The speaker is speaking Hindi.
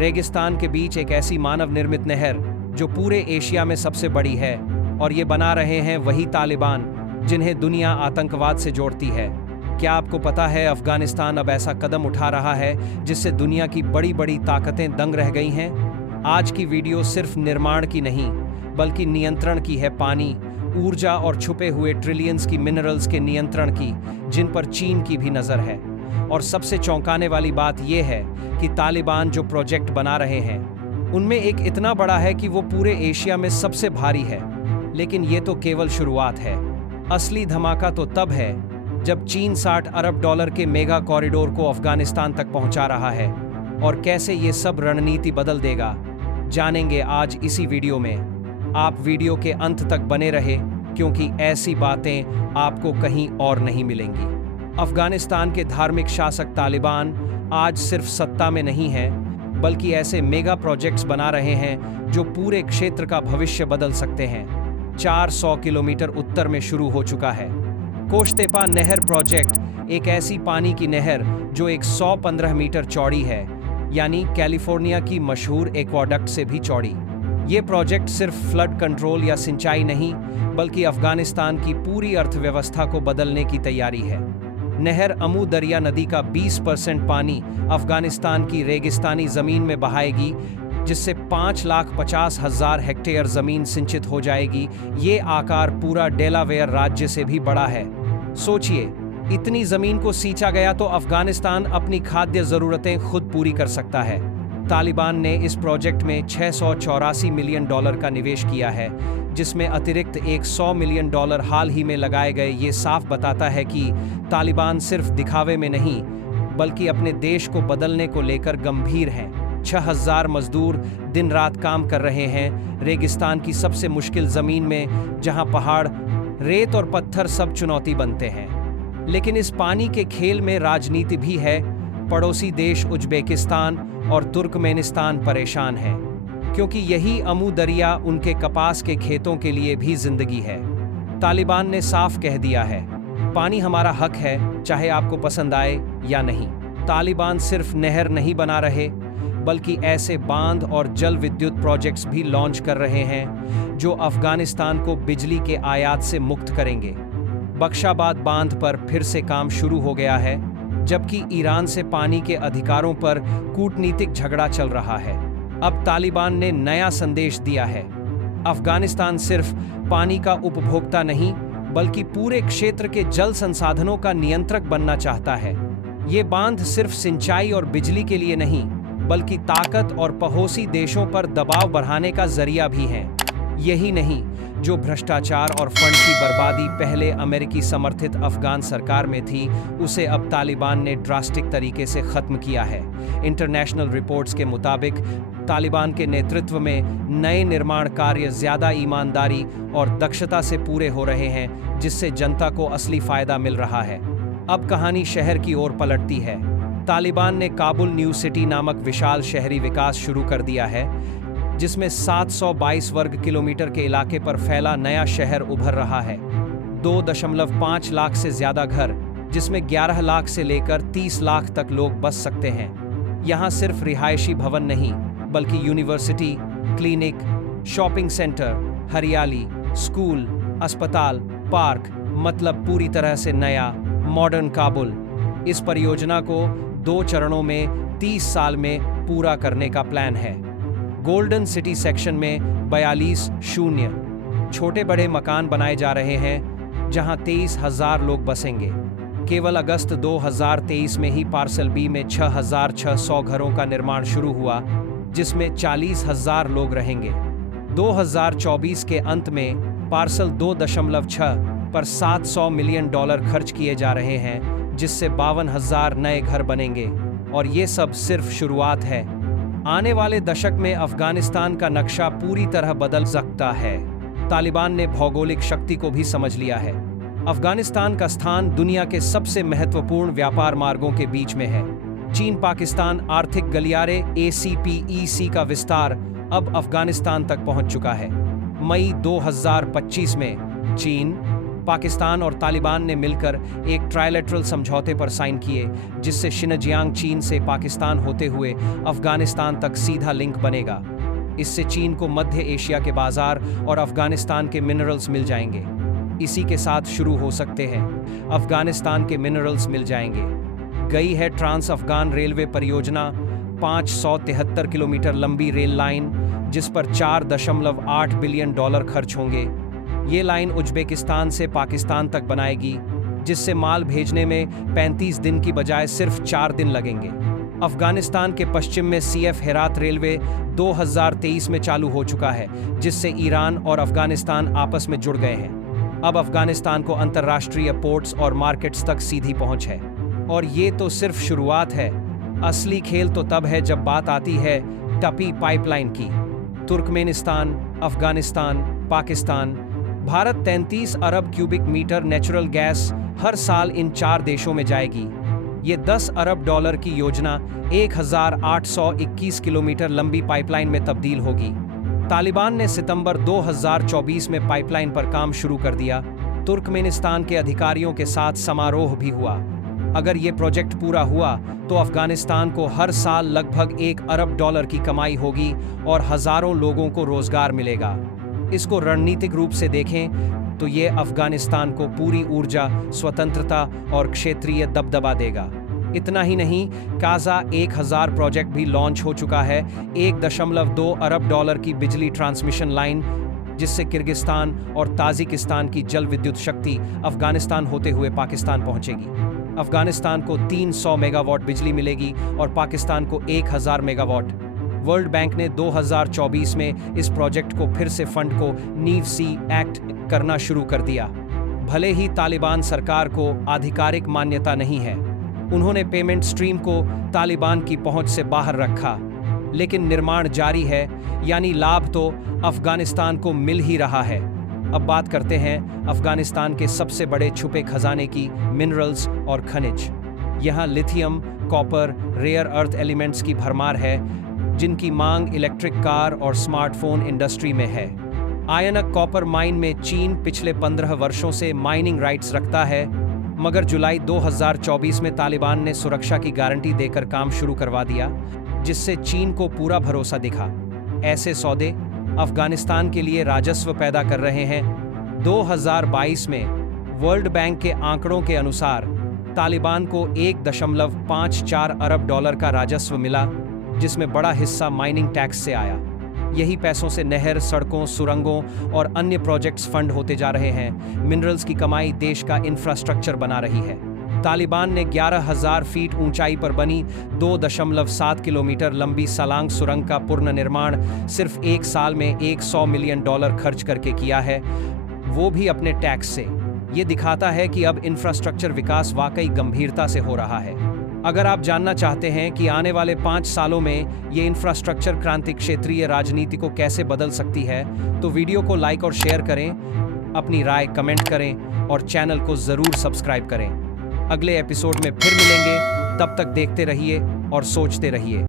रेगिस्तान के बीच एक ऐसी मानव निर्मित नहर जो पूरे एशिया में सबसे बड़ी है, और ये बना रहे हैं वही तालिबान जिन्हें दुनिया आतंकवाद से जोड़ती है। क्या आपको पता है अफगानिस्तान अब ऐसा कदम उठा रहा है जिससे दुनिया की बड़ी बड़ी ताकतें दंग रह गई हैं? आज की वीडियो सिर्फ निर्माण की नहीं बल्कि नियंत्रण की है, पानी, ऊर्जा और छुपे हुए ट्रिलियंस की मिनरल्स के नियंत्रण की, जिन पर चीन की भी नजर है। और सबसे चौंकाने वाली बात यह है कि तालिबान जो प्रोजेक्ट बना रहे हैं उनमें एक इतना बड़ा है कि वो पूरे एशिया में सबसे भारी है। लेकिन ये तो केवल शुरुआत है। असली धमाका तो तब है जब चीन 60 अरब डॉलर के मेगा कॉरिडोर को अफगानिस्तान तक पहुंचा रहा है। और कैसे ये सब रणनीति बदल देगा, जानेंगे आज इसी वीडियो में। आप वीडियो के अंत तक बने रहे, क्योंकि ऐसी बातें आपको कहीं और नहीं मिलेंगी। अफगानिस्तान के धार्मिक शासक तालिबान आज सिर्फ सत्ता में नहीं है, बल्कि ऐसे मेगा प्रोजेक्ट्स बना रहे हैं जो पूरे क्षेत्र का भविष्य बदल सकते हैं। 400 किलोमीटर उत्तर में शुरू हो चुका है कोश्तेपा नहर प्रोजेक्ट, एक ऐसी पानी की नहर जो 115 मीटर चौड़ी है, यानी कैलिफोर्निया की मशहूर एक्वाडक्ट से भी चौड़ी। ये प्रोजेक्ट सिर्फ फ्लड कंट्रोल या सिंचाई नहीं, बल्कि अफगानिस्तान की पूरी अर्थव्यवस्था को बदलने की तैयारी है। नहर अमू दरिया नदी का 20% पानी अफगानिस्तान की रेगिस्तानी जमीन में बहाएगी, जिससे 5,50,000 हेक्टेयर जमीन सिंचित हो जाएगी। ये आकार पूरा डेलावेयर राज्य से भी बड़ा है। सोचिए, इतनी जमीन को सींचा गया तो अफगानिस्तान अपनी खाद्य जरूरतें खुद पूरी कर सकता है। तालिबान ने इस प्रोजेक्ट में $684 मिलियन का निवेश किया है, जिसमें अतिरिक्त $100 मिलियन हाल ही में लगाए गए। ये साफ बताता है कि तालिबान सिर्फ दिखावे में नहीं, बल्कि अपने देश को बदलने को लेकर गंभीर हैं। 6,000 मजदूर दिन रात काम कर रहे हैं रेगिस्तान की सबसे मुश्किल जमीन में, जहां पहाड़, रेत और पत्थर सब चुनौती बनते हैं। लेकिन इस पानी के खेल में राजनीति भी है। पड़ोसी देश उज्बेकिस्तान और तुर्कमेनिस्तान परेशान हैं, क्योंकि यही अमू दरिया उनके कपास के खेतों के लिए भी जिंदगी है। तालिबान ने साफ कह दिया है, पानी हमारा हक है, चाहे आपको पसंद आए या नहीं। तालिबान सिर्फ नहर नहीं बना रहे, बल्कि ऐसे बांध और जल विद्युत प्रोजेक्ट्स भी लॉन्च कर रहे हैं जो अफगानिस्तान को बिजली के आयात से मुक्त करेंगे। बख्शाबाद बांध पर फिर से काम शुरू हो गया है, जबकि ईरान से पानी के अधिकारों पर कूटनीतिक झगड़ा चल रहा है। अब तालिबान ने नया संदेश दिया है, अफगानिस्तान सिर्फ पानी का उपभोक्ता नहीं, बल्कि पूरे क्षेत्र के जल संसाधनों का नियंत्रक बनना चाहता है। ये बांध सिर्फ सिंचाई और बिजली के लिए नहीं, बल्कि ताकत और पड़ोसी देशों पर दबाव बढ़ाने का जरिया भी है। यही नहीं, जो भ्रष्टाचार और फंड की बर्बादी पहले अमेरिकी समर्थित अफगान सरकार में थी, उसे अब तालिबान ने ड्रास्टिक तरीके से खत्म किया है। इंटरनेशनल रिपोर्ट्स के मुताबिक तालिबान के नेतृत्व में नए निर्माण कार्य ज्यादा ईमानदारी और दक्षता से पूरे हो रहे हैं, जिससे जनता को असली फायदा मिल रहा है। अब कहानी शहर की ओर पलटती है। तालिबान ने काबुल न्यू सिटी नामक विशाल शहरी विकास शुरू कर दिया है, जिसमें 722 वर्ग किलोमीटर के इलाके पर फैला नया शहर उभर रहा है। 2.5 लाख से ज्यादा घर, जिसमें 11 लाख से लेकर 30 लाख तक लोग बस सकते हैं। यहाँ सिर्फ रिहायशी भवन नहीं, बल्कि यूनिवर्सिटी, क्लिनिक, शॉपिंग सेंटर, हरियाली, स्कूल, अस्पताल, पार्क, मतलब पूरी तरह से नया मॉडर्न काबुल। इस परियोजना को 2 चरणों में 30 साल में पूरा करने का प्लान है। गोल्डन सिटी सेक्शन में 42 छोटे बड़े मकान बनाए जा रहे हैं, जहां 23,000 लोग बसेंगे। केवल अगस्त 2023 में ही पार्सल बी में 6,600 घरों का निर्माण शुरू हुआ, जिसमें 40,000 लोग रहेंगे। 2024 के अंत में पार्सल 2.6 पर $700 मिलियन खर्च किए जा रहे हैं, जिससे 52,000 नए घर बनेंगे। और ये सब सिर्फ शुरुआत है। आने वाले दशक में अफगानिस्तान का नक्शा पूरी तरह बदल सकता है। तालिबान ने भौगोलिक शक्ति को भी समझ लिया है। अफगानिस्तान का स्थान दुनिया के सबसे महत्वपूर्ण व्यापार मार्गों के बीच में है। चीन पाकिस्तान आर्थिक गलियारे ACPEC का विस्तार अब अफगानिस्तान तक पहुंच चुका है। मई 2025 में चीन, पाकिस्तान और तालिबान ने मिलकर एक ट्राइलेटरल समझौते पर साइन किए, जिससे शिनजियांग चीन से पाकिस्तान होते हुए अफगानिस्तान तक सीधा लिंक बनेगा। इससे चीन को मध्य एशिया के बाजार और अफगानिस्तान के मिनरल्स मिल जाएंगे। इसी के साथ शुरू हो सकते हैं अफगानिस्तान के मिनरल्स मिल जाएंगे। गई है ट्रांस अफगान रेलवे परियोजना, 573 किलोमीटर लंबी रेल लाइन, जिस पर $4.8 बिलियन खर्च होंगे। ये लाइन उज्बेकिस्तान से पाकिस्तान तक बनाएगी, जिससे माल भेजने में 35 दिन की बजाय सिर्फ 4 दिन लगेंगे। अफगानिस्तान के पश्चिम में CF हेरात रेलवे 2023 में चालू हो चुका है, जिससे ईरान और अफगानिस्तान आपस में जुड़ गए हैं। अब अफगानिस्तान को अंतर्राष्ट्रीय पोर्ट्स और मार्केट्स तक सीधी पहुंच है। और ये तो सिर्फ शुरुआत है। असली खेल तो तब है जब बात आती है टपी पाइपलाइन की। तुर्कमेनिस्तान, अफगानिस्तान, पाकिस्तान, भारत 33 अरब क्यूबिक मीटर नेचुरल गैस हर साल इन 4 देशों में जाएगी। ये $10 अरब की योजना 1821 किलोमीटर लंबी पाइपलाइन में तब्दील होगी। तालिबान ने सितंबर 2024 में पाइपलाइन पर काम शुरू कर दिया। तुर्कमेनिस्तान के अधिकारियों के साथ समारोह भी हुआ। अगर ये प्रोजेक्ट पूरा हुआ तो अफगानिस्तान को हर साल लगभग $1 अरब की कमाई होगी और हजारों लोगों को रोजगार मिलेगा। इसको रणनीतिक रूप से देखें तो ये अफगानिस्तान को पूरी ऊर्जा, स्वतंत्रता और क्षेत्रीय दबदबा देगा। इतना ही नहीं, काजा 1000 प्रोजेक्ट भी लॉन्च हो चुका है। $1.2 अरब की बिजली ट्रांसमिशन लाइन, जिससे किर्गिस्तान और ताजिकिस्तान की जल विद्युत शक्ति अफगानिस्तान होते हुए पाकिस्तान पहुंचेगी। अफगानिस्तान को 300 मेगावाट बिजली मिलेगी और पाकिस्तान को 1000 मेगावाट। वर्ल्ड बैंक ने 2024 में इस प्रोजेक्ट को फिर से फंड को नीव सी एक्ट करना शुरू कर दिया। भले ही तालिबान सरकार को आधिकारिक मान्यता नहीं है, उन्होंने पेमेंट स्ट्रीम को तालिबान की पहुंच से बाहर रखा, लेकिन निर्माण जारी है, यानी लाभ तो अफगानिस्तान को मिल ही रहा है। अब बात करते हैं अफगानिस्तान के सबसे बड़े छुपे खजाने की, मिनरल्स और खनिज। यहाँ lithium, copper, rare earth elements की भरमार है, जिनकी मांग इलेक्ट्रिक कार और स्मार्टफोन इंडस्ट्री में है। आयनक कॉपर माइन में चीन पिछले 15 वर्षों से माइनिंग राइट्स रखता है, मगर जुलाई 2024 में तालिबान ने सुरक्षा की गारंटी देकर काम शुरू करवा दिया, जिससे चीन को पूरा भरोसा दिखा। ऐसे सौदे अफगानिस्तान के लिए राजस्व पैदा कर रहे हैं। 2022 में वर्ल्ड बैंक के आंकड़ों के अनुसार तालिबान को $1.54 अरब का राजस्व मिला, जिसमें बड़ा हिस्सा माइनिंग टैक्स से आया। यही पैसों से नहर, सड़कों, सुरंगों और अन्य प्रोजेक्ट्स फंड होते जा रहे हैं। मिनरल्स की कमाई देश का इंफ्रास्ट्रक्चर बना रही है। तालिबान ने 11,000 फीट ऊंचाई पर बनी 2.7 किलोमीटर लंबी सलांग सुरंग का पुनर्निर्माण सिर्फ 1 साल में $100 मिलियन खर्च करके किया है, वो भी अपने टैक्स से। ये दिखाता है कि अब इंफ्रास्ट्रक्चर विकास वाकई गंभीरता से हो रहा है। अगर आप जानना चाहते हैं कि आने वाले 5 सालों में ये इंफ्रास्ट्रक्चर क्रांति क्षेत्रीय राजनीति को कैसे बदल सकती है, तो वीडियो को लाइक और शेयर करें, अपनी राय कमेंट करें और चैनल को जरूर सब्सक्राइब करें। अगले एपिसोड में फिर मिलेंगे, तब तक देखते रहिए और सोचते रहिए।